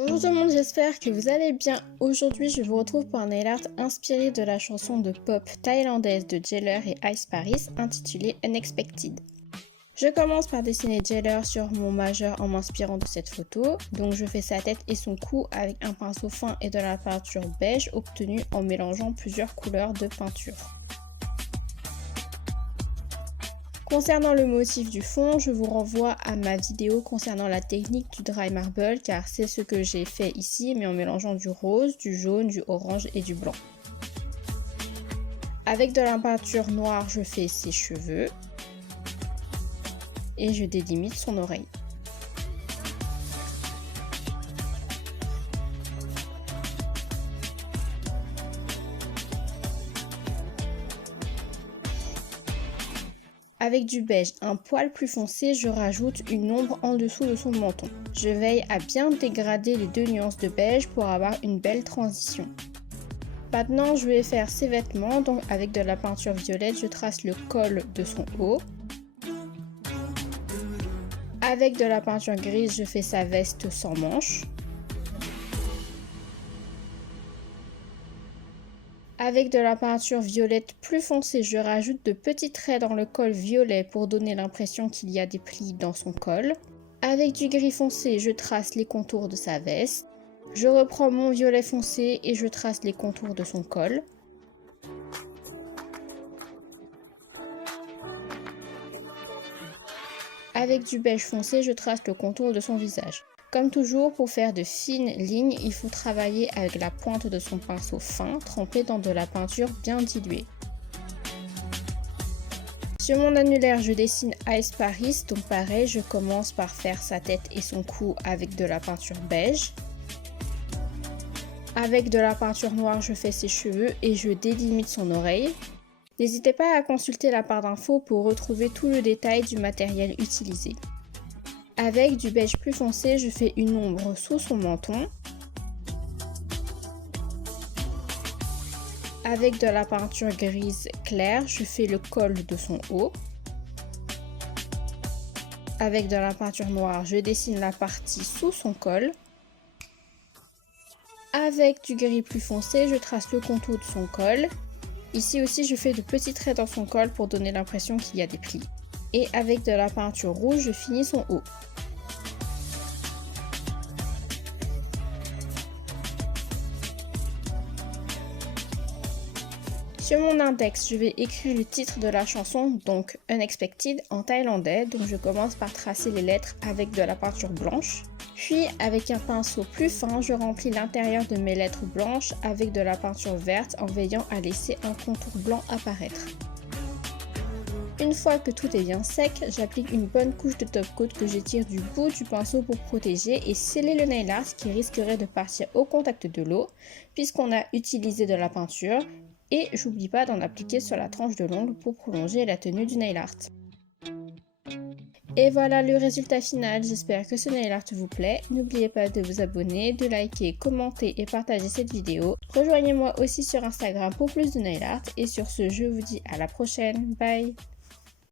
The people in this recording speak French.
Bonjour tout le monde, j'espère que vous allez bien. Aujourd'hui, je vous retrouve pour un nail art inspiré de la chanson de pop thaïlandaise de Jailer et Ice Paris intitulée Unexpected. Je commence par dessiner Jailer sur mon majeur en m'inspirant de cette photo. Donc je fais sa tête et son cou avec un pinceau fin et de la peinture beige obtenue en mélangeant plusieurs couleurs de peinture. Concernant le motif du fond, je vous renvoie à ma vidéo concernant la technique du dry marble car c'est ce que j'ai fait ici mais en mélangeant du rose, du jaune, du orange et du blanc. Avec de la peinture noire, je fais ses cheveux et je délimite son oreille. Avec du beige un poil plus foncé, je rajoute une ombre en dessous de son menton. Je veille à bien dégrader les deux nuances de beige pour avoir une belle transition. Maintenant, je vais faire ses vêtements, donc avec de la peinture violette, je trace le col de son haut. Avec de la peinture grise, je fais sa veste sans manches. Avec de la peinture violette plus foncée, je rajoute de petits traits dans le col violet pour donner l'impression qu'il y a des plis dans son col. Avec du gris foncé, je trace les contours de sa veste. Je reprends mon violet foncé et je trace les contours de son col. Avec du beige foncé, je trace le contour de son visage. Comme toujours, pour faire de fines lignes, il faut travailler avec la pointe de son pinceau fin, trempé dans de la peinture bien diluée. Sur mon annulaire, je dessine Ice Paris, donc pareil, je commence par faire sa tête et son cou avec de la peinture beige. Avec de la peinture noire, je fais ses cheveux et je délimite son oreille. N'hésitez pas à consulter la barre d'infos pour retrouver tout le détail du matériel utilisé. Avec du beige plus foncé, je fais une ombre sous son menton. Avec de la peinture grise claire, je fais le col de son haut. Avec de la peinture noire, je dessine la partie sous son col. Avec du gris plus foncé, je trace le contour de son col. Ici aussi, je fais de petits traits dans son col pour donner l'impression qu'il y a des plis. Et avec de la peinture rouge, je finis son haut. Sur mon index, je vais écrire le titre de la chanson, donc Unexpected en thaïlandais. Donc je commence par tracer les lettres avec de la peinture blanche. Puis avec un pinceau plus fin, je remplis l'intérieur de mes lettres blanches avec de la peinture verte en veillant à laisser un contour blanc apparaître. Une fois que tout est bien sec, j'applique une bonne couche de top coat que j'étire du bout du pinceau pour protéger et sceller le nail art qui risquerait de partir au contact de l'eau puisqu'on a utilisé de la peinture. Et j'oublie pas d'en appliquer sur la tranche de l'ongle pour prolonger la tenue du nail art. Et voilà le résultat final, j'espère que ce nail art vous plaît. N'oubliez pas de vous abonner, de liker, commenter et partager cette vidéo. Rejoignez-moi aussi sur Instagram pour plus de nail art. Et sur ce, je vous dis à la prochaine, bye!